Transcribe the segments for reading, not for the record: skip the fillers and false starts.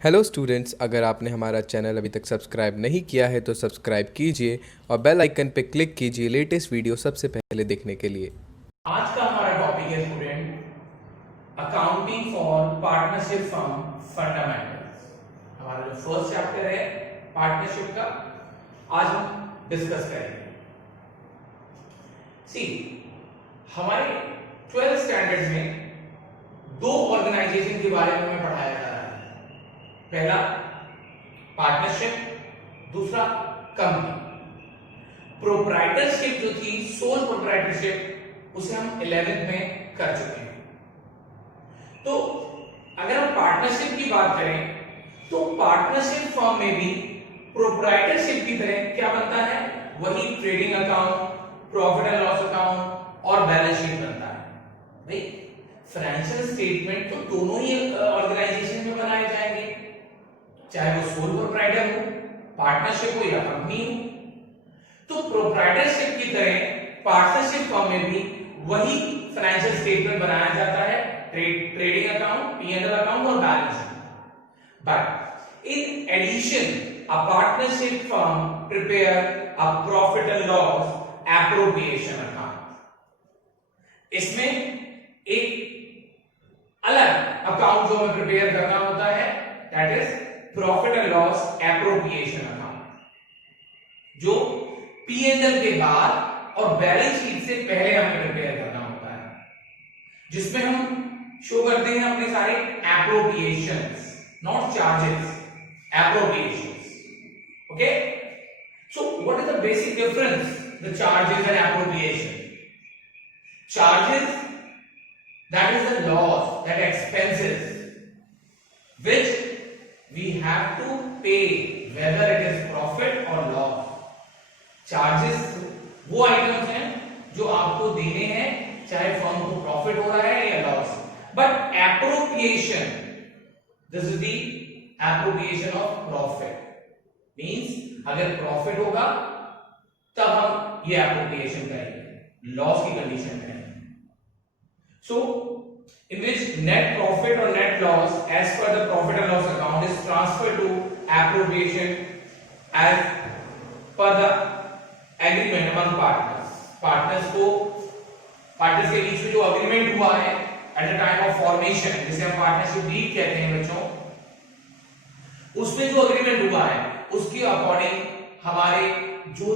Hello students, अगर आपने हमारा चैनल अभी तक सब्सक्राइब नहीं किया है तो सब्सक्राइब कीजिए और बेल आइकन पर क्लिक कीजिए लेटेस्ट वीडियो सबसे पहले देखने के लिए। आज का हमारा टॉपिक है student accounting for partnership firm fundamentals. हमारा जो फर्स्ट चैप्टर है पार्टनरशिप का आज हम डिस्कस करेंगे। सी हमारे 12th स्टैंडर्ड में दो ऑर्गेनाइजेशन के बारे में हमें पढ़ाया जा रहा है। पहला पार्टनरशिप, दूसरा कंपनी। प्रोप्राइटरशिप जो थी, सोल प्रोप्राइटरशिप, उसे हम 11th में कर चुके हैं। तो अगर हम पार्टनरशिप की बात करें तो पार्टनरशिप फर्म में भी प्रोप्राइटरशिप की तरह क्या बनता है, वही trading account, profit and loss account और बैलेंस शीट बनता है। भाई फाइनेंशियल स्टेटमेंट तो दोनों ही ऑर्गेनाइजेशन में बनाए जाएंगे, चाहे वो सोल प्रोप्राइटर हो, पार्टनरशिप हो या कंपनी हो। तो प्रोप्राइटरशिप की तरह पार्टनरशिप फर्म में भी वही फाइनेंशियल स्टेटमेंट बनाया जाता है, ट्रेडिंग अकाउंट, पी&एल अकाउंट और balance sheet. But in addition a partnership firm prepare a profit and loss appropriation account. इसमें एक अलग अकाउंट जो हमें प्रिपेयर करना होता है, that is profit and loss appropriation account, जो पी&एल के बाद और बैलेंस शीट से पहले हमें प्रिपेयर करना होता है, जिसमें हम शो करते हैं अपने सारे appropriations, not charges, appropriations. Okay, so what is the basic difference the charges and appropriation? Charges, that is the loss, that expenses which we have to pay whether it is profit or loss. Charges वो items हैं जो आपको देने हैं, चाहे firm को profit हो रहा है या loss. But appropriation, this is the appropriation of profit, means अगर प्रॉफिट होगा तब हम ये एप्रोप्रिएशन करेंगे, लॉस की कंडीशन में। So, in which net profit or net loss as per the profit and loss account is transferred to appropriation as per the agreement among partners. Partners के बीच में जो agreement हुआ है at the time of formation, जिसे हम partnership deed कहते हैं बच्चों, उसमें जो agreement हुआ है उसके अकॉर्डिंग हमारे जो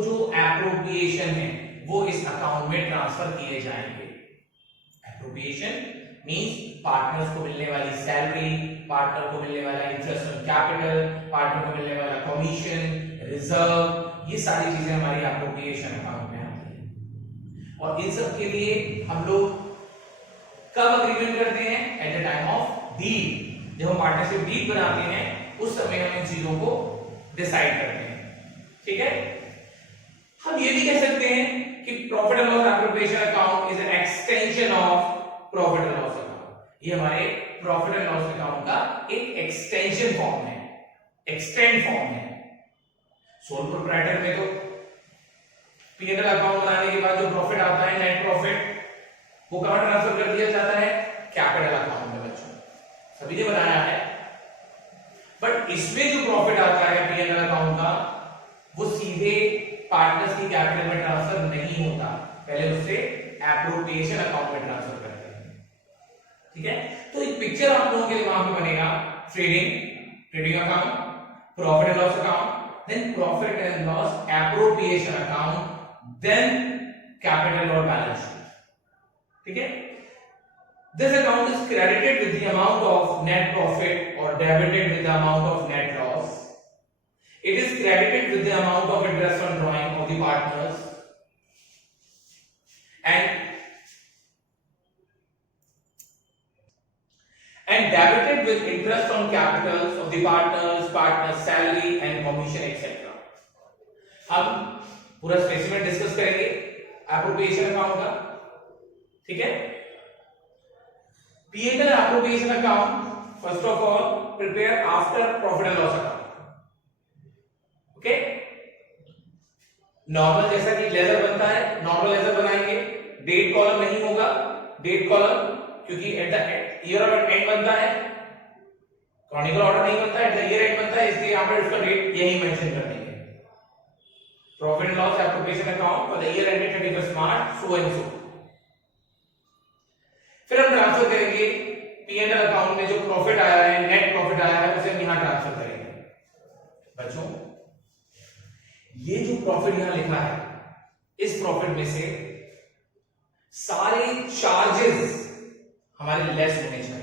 appropriation है वो इस अकाउंट में ट्रांसफर किए जाएंगे। Appropriation means पार्टनर्स को मिलने वाली सैलरी, पार्टनर को मिलने वाला इंटरेस्ट ऑन कैपिटल, पार्टनर को मिलने वाला कमीशन, रिजर्व, ये सारी चीजें हमारी एप्रोप्रिएशन अकाउंट में आती है। और इन सब के लिए हम लोग कब अग्रीमेंट करते हैं? At the time of deed. जब हम पार्टनरशिप डीड बनाते हैं उस समय हम इन चीजों को डिसाइड करते हैं। ठीक है, हम ये भी कह सकते हैं कि profit and loss appropriation account is an extension of profit and loss account. ये हमारे प्रॉफिट एंड लॉस अकाउंट का एक एक्सटेंशन फॉर्म है, एक्सटेंड फॉर्म है। सोल प्रोप्राइटर में तो पी&एल अकाउंट बनाने के बाद जो प्रॉफिट आता है, नेट प्रॉफिट, वो कहां ट्रांसफर कर दिया जाता है? कैपिटल अकाउंट में बच्चों, सभी ने बनाया है। बट इसमें जो प्रॉफिट आता है पी&एल अकाउंट का, वो सीधे पार्टनर्स की कैपिटल में ट्रांसफर नहीं होता, पहले उससे एप्रोप्रिएशन अकाउंट में ट्रांसफर करते हैं। ठीक है, तो एक पिक्चर आप लोगों के लिए वहां पे बनेगा, trading account, profit and loss account, then profit and loss appropriation account, then capital और बैलेंस शीट। ठीक है, this account is credited with the amount of net profit और debited with the amount of net loss. It is credited with the amount of interest on drawing of the partners and debited with interest on capitals of the partners salary and commission etc. हम पूरा specific discuss करेंगे appropriation account का। ठीक है, P&L appropriation account first of all prepare after profit and loss account. Okay, normal जैसा कि laser बनता है, नॉर्मल लेजर बनाएंगे, डेट कॉलम नहीं होगा, डेट कॉलम क्योंकि at the year of and बनता है, क्रॉनिकल ऑर्डर नहीं बनता है, ये रेट बनता है, इसलिए यहां पर इसका रेट यही मेंशन कर देंगे। Profit and loss appropriation account for the year ended 31 March so and so. फिर हम ट्रांसफर करेंगे P&L अकाउंट में जो प्रॉफिट आया है, नेट प्रॉफिट आया है, उसे हम यहां ट्रांसफर करेंगे। बच्चों ये जो प्रॉफिट यहां लिखा है, इस प्रॉफिट में से सारे चार्जेस हमारे लेस होने चाहिए।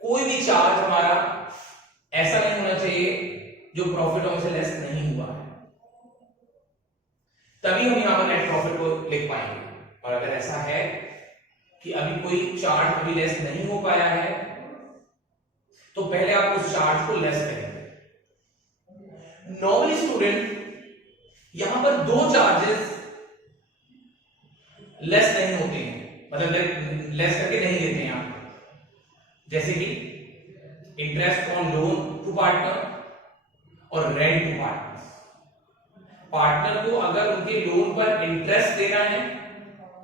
कोई भी चार्ज हमारा ऐसा नहीं होना चाहिए जो प्रॉफिट में से लेस नहीं हुआ है, तभी हम यहां पर नेट प्रॉफिट को लिख पाएंगे। और अगर ऐसा है कि अभी कोई चार्ज अभी लेस नहीं हो पाया है, तो पहले आप उस चार्ज को लेस करेंगे। नॉर्मली स्टूडेंट यहां पर दो चार्जेस लेस नहीं होते हैं, मतलब लेस करके नहीं लेते हैं आप, जैसे कि interest on loan to partner और रेंट टू पार्टनर। पार्टनर को अगर उनके लोन पर इंटरेस्ट देना है,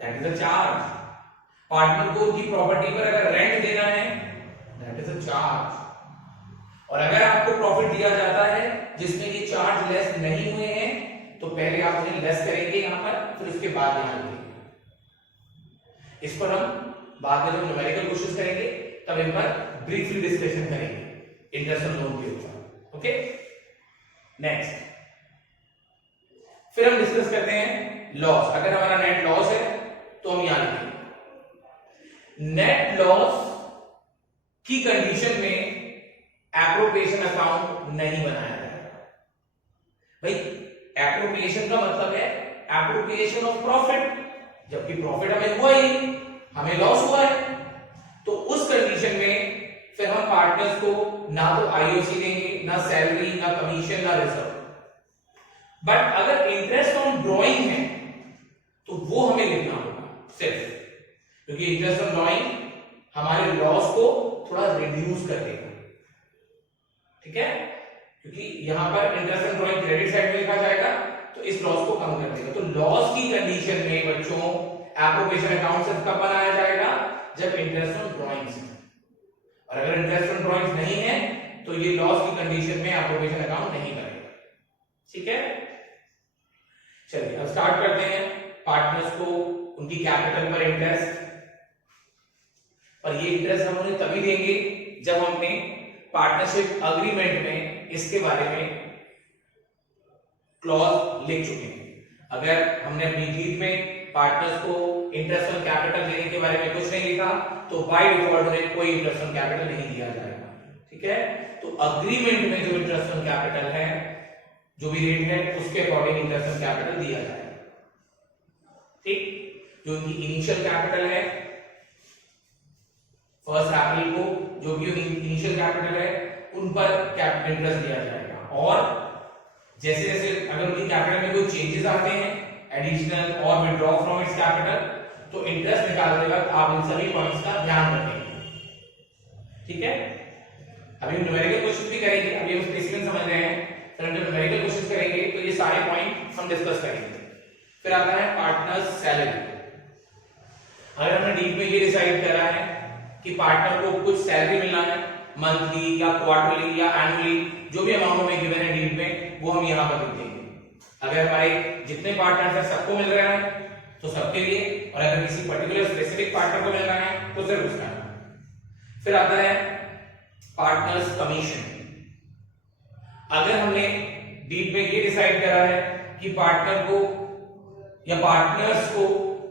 that is a charge. Partner को उनकी प्रॉपर्टी पर अगर रेंट देना है, दैट इज अ चार्ज। और अगर आपको प्रॉफिट दिया जाता है जिसमें ये चार्ज लेस नहीं हुए हैं, तो पहले आप उन्हें लेस करेंगे यहां पर, फिर उसके बाद यहां लिखेंगे। इस पर हम बाद में जब न्यूमेरिकल क्वेश्चन करेंगे तब इन पर ब्रीफली डिस्कशन करेंगे इंटरेस्ट ऑन लोन के ऊपर। ओके, नेक्स्ट फिर हम डिस्कस करते हैं लॉस। अगर हमारा नेट लॉस है तो हम यहां लिखेंगे नेट लॉस की कंडीशन में एप्रोप्रिएशन अकाउंट नहीं बनाया जाएगा। भाई एप्रोप्रिएशन का मतलब है एप्रोप्रिएशन ऑफ प्रॉफिट, जबकि प्रॉफिट हमें हुआ ही, हमें लॉस हुआ है, तो उस कंडीशन में फिर हम पार्टनर्स को ना तो आईओसी देंगे, ना सैलरी, ना कमीशन, ना रिजर्व। बट अगर इंटरेस्ट ऑन ड्रॉइंग है तो वो हमें लिखना होगा सिर्फ, क्योंकि इंटरेस्ट ऑन ड्रॉइंग हमारे लॉस को थोड़ा रिड्यूस कर देगा। ठीक है, क्योंकि यहां पर interest on drawing credit side में लिखा जाएगा, तो इस लॉस को कम कर देगा। तो लॉस की कंडीशन में बच्चों एप्रोप्रिएशन अकाउंट सिर्फ कब बनाया जाएगा, जब इंटरेस्ट ऑन ड्रॉइंग्स है। और अगर इंटरेस्ट ऑन ड्रॉइंग्स नहीं है तो ये लॉस की कंडीशन में एप्रोप्रिएशन अकाउंट नहीं करेगा। ठीक है, चलिए अब स्टार्ट करते हैं पार्टनर्स को उनकी कैपिटल पर इंटरेस्ट। और ये इंटरेस्ट हम उन्हें तभी देंगे जब हमने पार्टनरशिप अग्रीमेंट में इसके बारे में क्लॉज लिख चुके हैं। अगर हमने अपनी डीड में पार्टनर्स को इंटरेस्ट ऑन कैपिटल देने के बारे में कुछ नहीं लिखा, तो बाय डिफॉल्ट उन्हें कोई इंटरेस्ट ऑन कैपिटल नहीं दिया जाएगा। ठीक है, तो अग्रीमेंट में जो इंटरेस्ट ऑन कैपिटल है, जो भी रेट है, उसके अकॉर्डिंग इंटरेस्ट ऑन कैपिटल दिया जाएगा। ठीक, जो उनकी इनिशियल कैपिटल है 1 अप्रैल को, जो भी इनिशियल कैपिटल है उन पर कैपिटल इंटरेस्ट दिया जाएगा। और जैसे जैसे अगर उनकी कैपिटल में कोई चेंजेस आते हैं, एडिशनल और विथड्रॉ फ्रॉम इट्स कैपिटल, तो इंटरेस्ट निकालते वक्त आप इन सभी पॉइंट्स का ध्यान रखेंगे। ठीक है, अभी हम न्यूमेरिकल क्वेश्चन भी करेंगे, अभी हम स्पेसिफिक समझ रहे हैं, फिर हम जब न्यूमेरिकल क्वेश्चन करेंगे तो ये सारे पॉइंट हम डिस्कस करेंगे। फिर आता है पार्टनर्स सैलरी। अगर हमने डीड में ये डिसाइड करा है कि पार्टनर को कुछ सैलरी मिलना है, मंथली या क्वार्टरली या एनुअली, जो भी अमाउंट हमें गिवन है डीड में, वो हम यहां पर लिख देंगे। अगर हमारे जितने पार्टनर्स हैं सबको मिल रहा है तो सबके लिए, और अगर किसी पर्टिकुलर स्पेसिफिक पार्टनर को मिल रहा है तो सिर्फ उसका। फिर आता है पार्टनर्स कमीशन। अगर हमने डीड में ये डिसाइड करा है कि पार्टनर को या पार्टनर्स को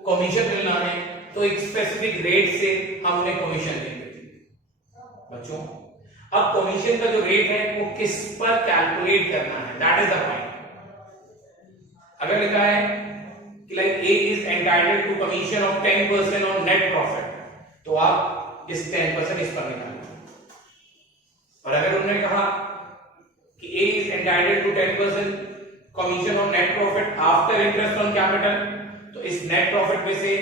कमीशन मिलना है, तो एक स्पेसिफिक रेट से हम उन्हें कमीशन देंगे। बच्चों अब कमीशन का जो रेट है वो किस पर कैलकुलेट करना है, दैट इज द पॉइंट। अगर लिखा है कि like A is entitled to commission of 10% on net profit, तो आप इस 10% इस पर निकालें। और अगर उन्होंने कहा कि A is entitled to 10% commission on net profit after interest on capital, तो इस नेट प्रॉफिट में से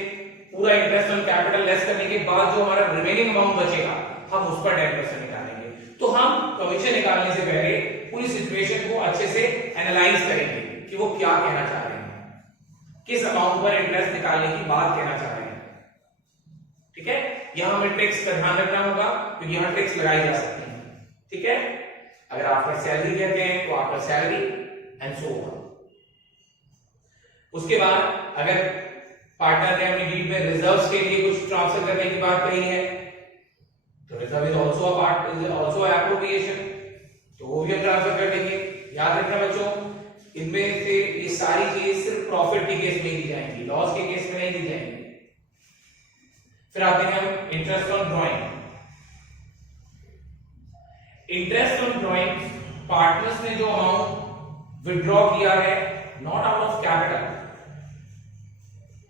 पूरा इंटरेस्ट ऑन कैपिटल लेस करने के बाद जो हमारा रिमेनिंग अमाउंट बचेगा हम उस पर 10% निकालेंगे। तो हम कमीशन निकालने से पहले पूरी सिचुएशन को अच्छे से एनालाइज करेंगे कि वो क्या कहना चाह रहे हैं, किस अमाउंट पर इंटरेस्ट निकालने की बात कहना चाह रहे हैं। ठीक है, यहां हमें ट्रिक्स का ध्यान रखना होगा क्योंकि यहां ट्रिक्स लगाई जा सकती हैं, ठीक है। अगर आफ्टर सैलरी कहते हैं तो after salary and so on. उसके बाद अगर पार्टनर ने अपनी डीड में रिजर्व्स के लिए कुछ ट्रांसफर करने की बात कही है तो reserve is also a part, is also appropriation, तो वो भी हम ट्रांसफर कर देंगे। याद रखना बच्चों, इनमें से ये सारी चीजें सिर्फ प्रॉफिट के केस में दी जाएंगी, लॉस के केस में नहीं दी जाएंगी। फिर आते हैं हम interest on drawing. Interest on drawing, partners ने जो अमाउंट विड्रॉ किया है not out of capital,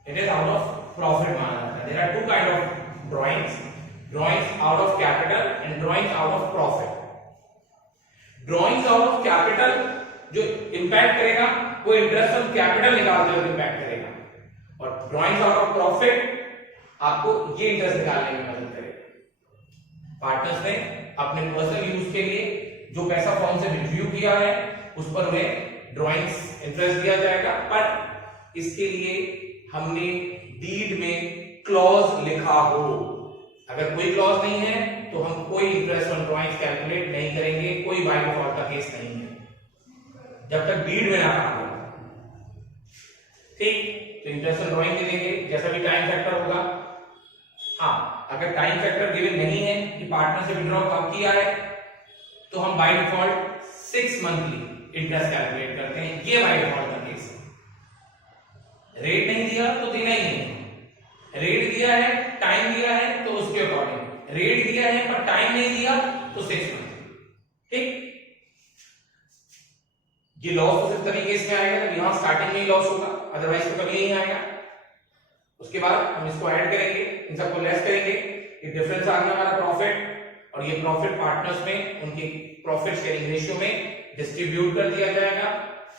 it is out of profit माना जाता है। There are two kind of drawings out of capital and drawings out of profit. Drawings out of capital जो impact करेगा वो इंटरेस्ट ऑन कैपिटल निकालते हुए impact करेगा, और ड्राइंग्स आउट ऑफ प्रॉफिट आपको ये इंटरेस्ट निकालने में मदद करेगा। पार्टनर्स ने अपने पर्सनल यूज के लिए जो पैसा फॉर्म से रिट्रीव किया है उस पर उन्हें ड्राइंग्स इंटरेस्ट दिया जाएगा, पर इसके लिए हमने डीड में क्लॉज लिखा हो। अगर कोई क्लॉज नहीं है तो हम कोई इंटरेस्ट ऑन ड्राइंग्स कैलकुलेट नहीं करेंगे, कोई बाय डिफॉल्ट का केस नहीं है जब तक डीड में ना कहा हो। ठीक, तो इंटरेस्ट ऑन ड्राइंग के देंगे जैसा भी टाइम फैक्टर होगा। हाँ, अगर टाइम फैक्टर गिवन नहीं है कि पार्टनर से विड्रॉ कब किया है तो हम by default 6 monthly interest calculate करते हैं, ये बाय डिफॉल्ट का केस है। रेट नहीं दिया तो देना ही नहीं, रेट दिया है, टाइम दिया है तो उसके अकॉर्डिंग, रेट दिया है पर टाइम नहीं दिया तो 6 मंथ। ठीक, ये लॉस तो सिर्फ तभी केस में आएगा जब यहां स्टार्टिंग में ही लॉस होगा, अदरवाइज तो कभी नहीं आएगा। उसके बाद हम इसको ऐड करेंगे, इन सबको लेस करेंगे, ये डिफरेंस आ गया हमारा प्रॉफिट, और ये प्रॉफिट पार्टनर्स में उनकी प्रॉफिट शेयरिंग रेशियो में डिस्ट्रीब्यूट कर दिया जाएगा।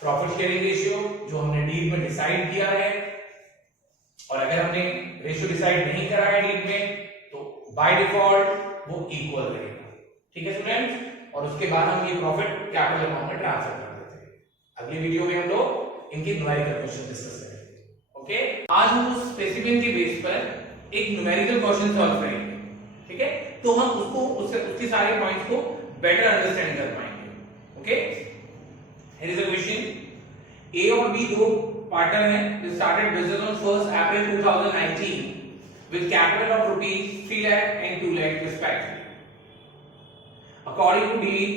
प्रॉफिट शेयरिंग रेशियो जो हमने डील में डिसाइड किया है, और अगर हमने रेशियो डिसाइड नहीं करा है डील में तो बाय डिफॉल्ट वो इक्वल रहेगा। ठीक है स्टूडेंट्स, और उसके बाद हम ये प्रॉफिट कैपिटल अकाउंट में ट्रांसफर कर देते हैं। अगली वीडियो में हम लोग इनकी न्यूमेरिकल क्वेश्चन डिस्कस करेंगे। ओके, आज हम उस स्पेसिफिक के बेस पर एक न्यूमेरिकल क्वेश्चन सॉल्व करेंगे। ठीक है, तो हम उसके सारे पॉइंट्स को बेटर अंडरस्टैंड कर पाएंगे। Okay, here is a question. A और बी दो पार्टनर हैं, they started business on 1 April 2019 with capital of rupees 3 lakh and 2 lakh respectively. According to deal,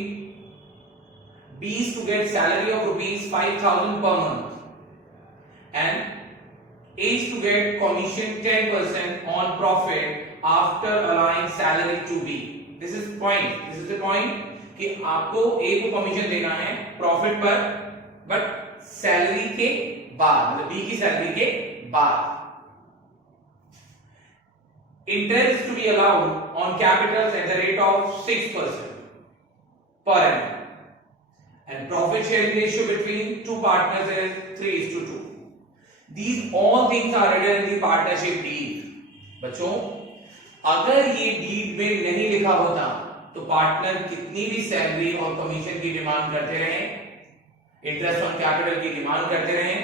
B is to get salary of rupees 5,000 per month and A is to get commission 10% on profit after allowing salary to B. This is the point कि आपको A को commission देना है profit पर, but salary के बाद, मतलब B की सैलरी के बाद। Interest to be allowed on capitals at the rate of 6% per annum, and profit sharing ratio between two partners is 3:2. These all things are written in the partnership deed. बच्चों, अगर ये deed में नहीं लिखा होता तो पार्टनर कितनी भी सैलरी और कमीशन की डिमांड करते रहे, इंटरेस्ट ऑन कैपिटल की डिमांड करते रहे,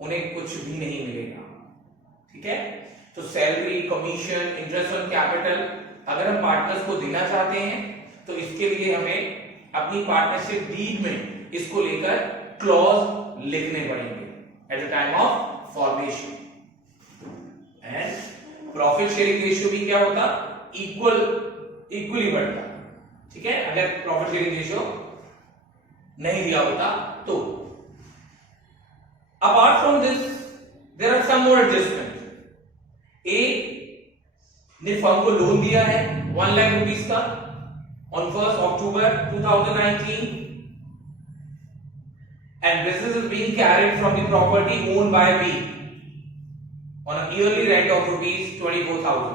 उन्हें कुछ भी नहीं मिलेगा। ठीक है, तो salary, commission, interest on capital अगर हम पार्टनर्स को देना चाहते हैं तो इसके लिए हमें अपनी पार्टनरशिप डीड में इसको लेकर क्लॉज लिखने पड़ेंगे eight the time of formation. And profit sharing ratio भी क्या होता, इक्वली बढ़ता। ठीक है, अगर प्रॉफिट शेयरिंग रेशियो नहीं दिया होता तो। Apart from this there are some more adjustment. A ने फर्म को लोन दिया है 1 लाख रुपीस का ऑन 1 October 2019 and business is being carried from the property owned by B on a yearly rent of rupees 24,000.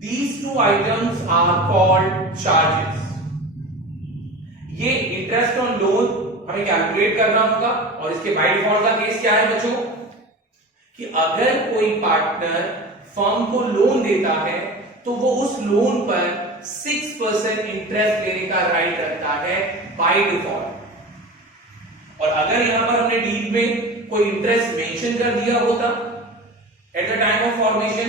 These two items are called charges. ये interest on loan हमें calculate करना होगा, और इसके बाय डिफॉल्ट का case क्या है बच्चों कि अगर कोई पार्टनर फर्म को लोन देता है तो वो उस लोन पर 6% इंटरेस्ट लेने का राइट रखता है बाय डिफॉल्ट। और अगर यहां पर हमने डीड में कोई इंटरेस्ट मेंशन कर दिया होता eight the time of formation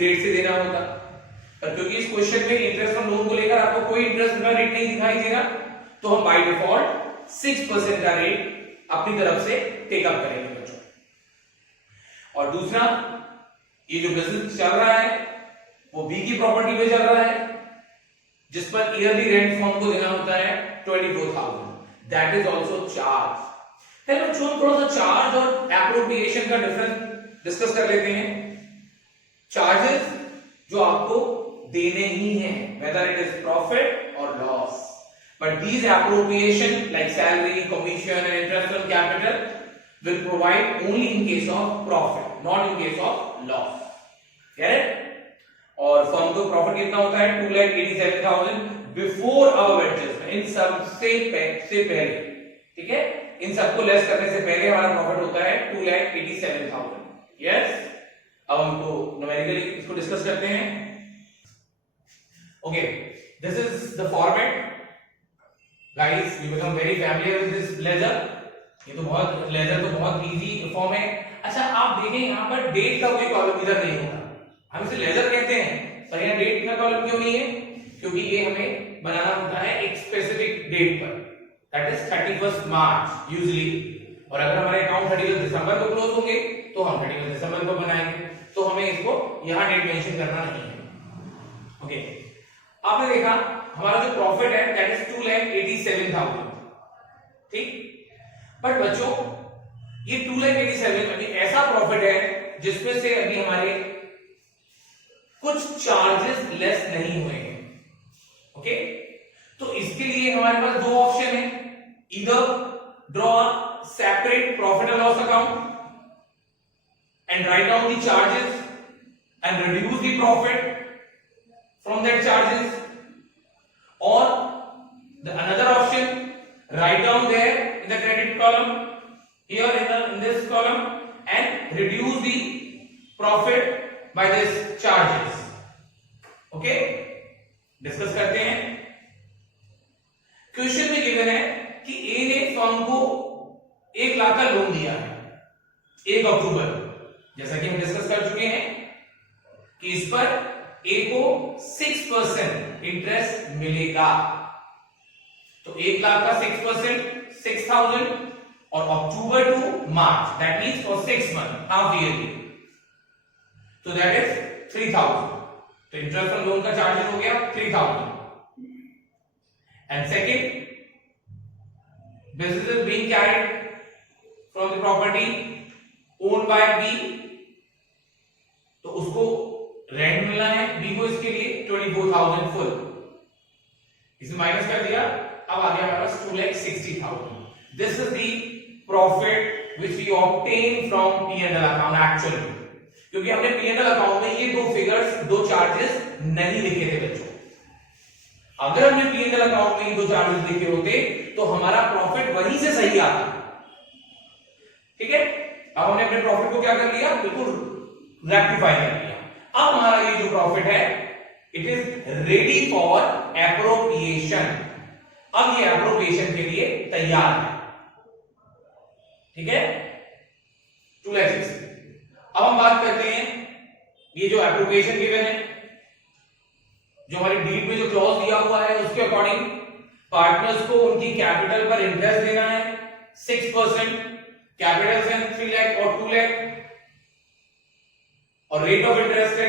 rate से देना होता, पर क्योंकि इस क्वेश्चन में इंटरेस्ट ऑन लोन को लेकर आपको कोई इंटरेस्ट का रेट नहीं दिखाई दे रहा, तो हम बाय डिफॉल्ट 6% का रेट अपनी तरफ से टेकअप करेंगे बच्चों। और दूसरा, ये जो बिजनेस चल रहा है वो बी की प्रॉपर्टी पे चल रहा है, जिस पर ईयरली रेंट फॉर्म को देना होता है 24,000, दैट इज आल्सो चार्ज। पहले बच्चों हम थोड़ा सा चार्ज और एप्रोप्रिएशन का डिफरेंस डिस्कस कर लेते हैं। चार्जेस जो आपको देने ही हैं, वेदर इट इज प्रॉफिट और loss, but these appropriation like salary, commission and interest on capital will provide only in case of profit, not in case of loss. Correct? और firm को प्रॉफिट कितना होता है 2,87,000 बिफोर आवर एडजस्टमेंट, इन सब से पहले, ठीक है, इन सबको लेस करने से पहले हमारा प्रॉफिट होता है 2,87,000. यस, अब हमको न्यूमेरिकली इसको डिस्कस करते हैं. Okay, this is the format guys, you become very familiar with this ledger. ये तो बहुत लेजर तो बहुत इजी फॉर्म है. अच्छा, आप देखें यहाँ पर डेट का कोई कॉलम इधर नहीं होगा, हम इसे लेजर कहते हैं, पर यहाँ डेट का कॉलम क्यों नहीं है? क्योंकि ये हमें बनाना होता है एक स्पेसिफिक डेट पर, दैट इज 31 मार्च यूजुअली. और अगर हमारे अकाउंट 31 दिसंबर को क्लोज होंगे तो हम 31 दिसंबर को बनाएंगे, तो हमें इसको यहाँ डेट मेंशन करना नहीं है. ओके, आपने देखा हमारा जो प्रॉफिट है दैट इज 2,87,000, ठीक. बट बच्चों, ये 2,87,000 अभी ऐसा प्रॉफिट है जिसमें से अभी हमारे कुछ चार्जेस लेस नहीं हुए हैं. ओके, तो इसके लिए हमारे पास दो ऑप्शन है, इधर draw separate profit and loss account and write down the charges and reduce the profit from that charges, और the another option, write down there in the credit column, here in this column, and reduce the profit by this charges. Okay, discuss करते हैं. Question में given है कि ए ने firm को 1 लाख का loan दिया है 1 अक्टूबर, जैसा कि हम डिस्कस कर चुके हैं कि इस पर ए को 6% इंटरेस्ट मिलेगा. तो 1 लाख का 6% 6,000, और October to March that means for 6 month, half yearly, तो दैट इज 3,000. तो इंटरेस्ट ऑन लोन का चार्जेस हो गया 3,000. And second, business is being carried from the property owned by B, तो उसको रेंट मिलना है B को, इसके लिए 24,000 फुल, इसे माइनस कर दिया, अब आ गया हमारे पास 2,60,000. This is the profit which we obtain from P&L account actually, क्योंकि हमने P&L अकाउंट में ये दो फिगर्स, दो चार्जेस नहीं लिखे थे बच्चों. अगर हमने P&L अकाउंट में ये दो चार्जेस लिखे होते तो हमारा प्रॉफिट वहीं से सही आता. ठीक है, अब हमने अपने प्रॉफिट को क्या कर लिया, बिल्कुल रेक्टिफाई कर लिया. अब हमारा ये जो प्रॉफिट है it is ready for appropriation. अब ये एप्रोप्रिएशन के लिए तैयार है. ठीक है, 2,60,000. अब हम बात करते हैं, ये जो एप्रोप्रिएशन गिवन है, जो हमारी डीड में जो क्लॉज दिया हुआ है उसके अकॉर्डिंग पार्टनर्स को उनकी कैपिटल पर इंटरेस्ट देना है 6%, कैपिटल से 3 लाख और 2 लाख, और रेट ऑफ इंटरेस्ट है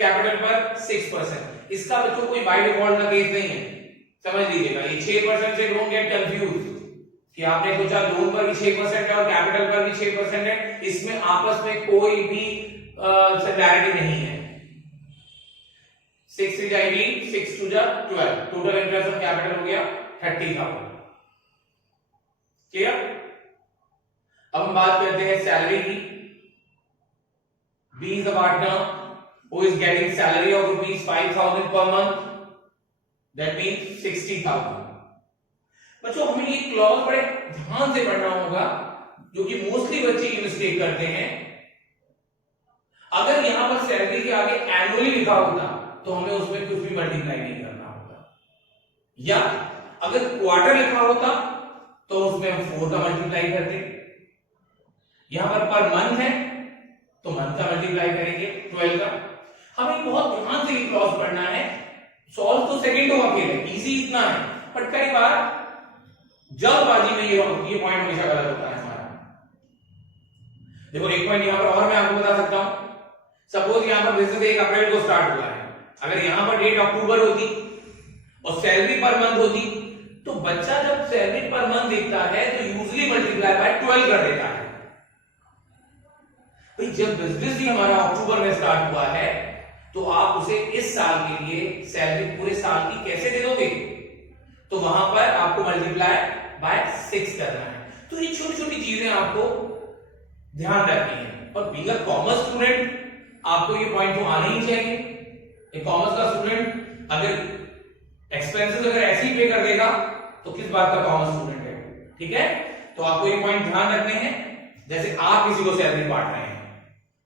कैपिटल पर 6%. इसका बच्चों कोई बाय डिफॉल्ट का केस नहीं है, समझ लीजिएगा. ये 6% से डोंट गेट कंफ्यूज कि आपने सोचा लोन पर भी 6% है और कैपिटल पर भी 6% है, इसमें आपस में कोई भी सिमिलैरिटी नहीं है. 6 से जाएगी 6 to 12, total interest on capital हो गया 30,000. क्लियर. अब हम बात करते हैं सैलरी की. B is the partner who is getting salary of ₹5,000 per month, that means 60,000. बच्चों, हमें ये क्लॉज बड़े ध्यान से पढ़ना होगा, जो कि मोस्टली बच्चे ये मिस्टेक करते हैं. अगर यहां पर सैलरी के आगे एनुअली लिखा होता तो हमें उसमें कुछ भी मल्टीप्लाई नहीं करना होता, या अगर क्वार्टर लिखा होता तो उसमें हम 4 का मल्टीप्लाई करते. यहां पर मंथ है तो मंथ का मल्टीप्लाई करेंगे 12 का. हमें बहुत ध्यान से ये क्लॉज पढ़ना है। सॉल्व तो सेकंडों का खेल है, इजी इतना है, बट कई बार जल्दबाजी में ये पॉइंट हमेशा गलत होता है हमारा। देखो एक पॉइंट यहां पर और मैं आपको बता सकता हूं। सपोज यहां पर बिजनेस 1 अप्रैल को स्टार्ट हुआ है, अगर यहां पर डेट अक्टूबर होती और सैलरी पर मंथ होती, तो बच्चा जब सैलरी पर मंथ देखता है तो यूजली मल्टीप्लाई बाय 12 कर देता है। भाई जब बिजनेस ही हमारा अक्टूबर में स्टार्ट हुआ है, तो आप उसे इस साल के लिए सैलरी पूरे साल की कैसे दे दोगे? तो वहां पर आपको मल्टीप्लाई बाय 6 करना है। तो ये छोटी छोटी चीजें आपको ध्यान रखनी है। और बीइंग अ कॉमर्स स्टूडेंट आपको ये पॉइंट तो आना ही चाहिए। एक कॉमर्स का स्टूडेंट अगर एक्सपेंसेस अगर ऐसे ही पे कर देगा तो किस बात का कॉमर्स स्टूडेंट है? ठीक है, तो आपको ये पॉइंट ध्यान रखने हैं। जैसे आप किसी को सैलरी बांट रहे हैं,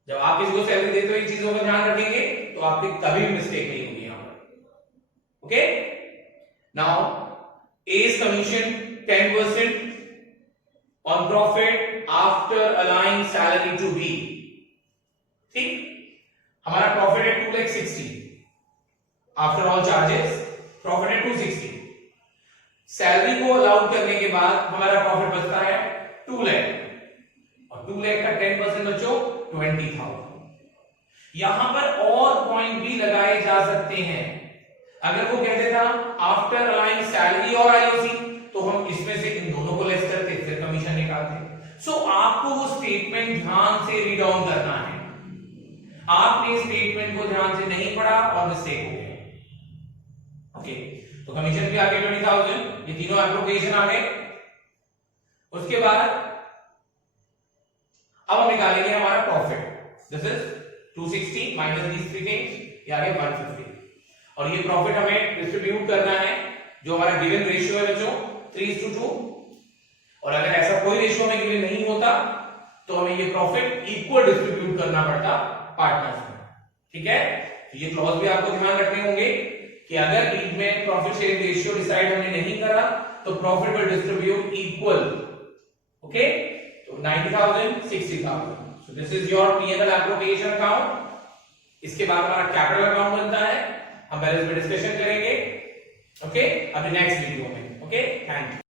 जब आप किसी को सैलरी देते हो इन चीजों का ध्यान रखेंगे तो आपकी कभी भी मिस्टेक नहीं होगी यहां पर। Okay, now A's commission 10% on profit after allowing salary to B। ठीक, हमारा प्रॉफिट है 2,60,000 आफ्टर ऑल चार्जेस, प्रॉफिट है 260। सैलरी को अलाउड करने के बाद हमारा प्रॉफिट बचता है 2 लाख, और 2 लाख का 10% बचो 20,000। यहां पर और पॉइंट भी लगाए जा सकते हैं। अगर वो कहते था आफ्टर अलाइंग सैलरी और आईओसी, तो हम इसमें से इन दोनों को लेस करते फिर कमीशन निकालते। सो आपको वो स्टेटमेंट ध्यान से रीड डाउन करना है। आपने स्टेटमेंट को ध्यान से नहीं पढ़ा और मिस्टेक हो गया। ओके, तो कमीशन भी आ गए 20,000, ये तीनों एप्रोप्रिएशन आ गए। उसके बाद अब हम निकालेंगे हमारा profit. This is 260 minus these three things, ये आ गए 150। और ये प्रॉफिट हमें डिस्ट्रीब्यूट करना है, जो हमारा गिवन रेशियो है बच्चों 3:2। और अगर ऐसा कोई रेशियो में गिवन नहीं होता तो हमें ये प्रॉफिट इक्वल डिस्ट्रीब्यूट करना पड़ता पार्टनर्स में। ठीक है, तो ये क्लॉज भी आपको ध्यान रखने होंगे कि अगर बीच में प्रॉफिट शेयरिंग रेशियो डिसाइड हमने नहीं करा तो profit will distribute equal. Okay, तो 90,000 60,000। So this is your P&L appropriation account. इसके बाद हमारा कैपिटल अकाउंट बनता है, हम बैलेंस में डिस्कशन करेंगे। ओके, अभी नेक्स्ट वीडियो में। Okay, thank you.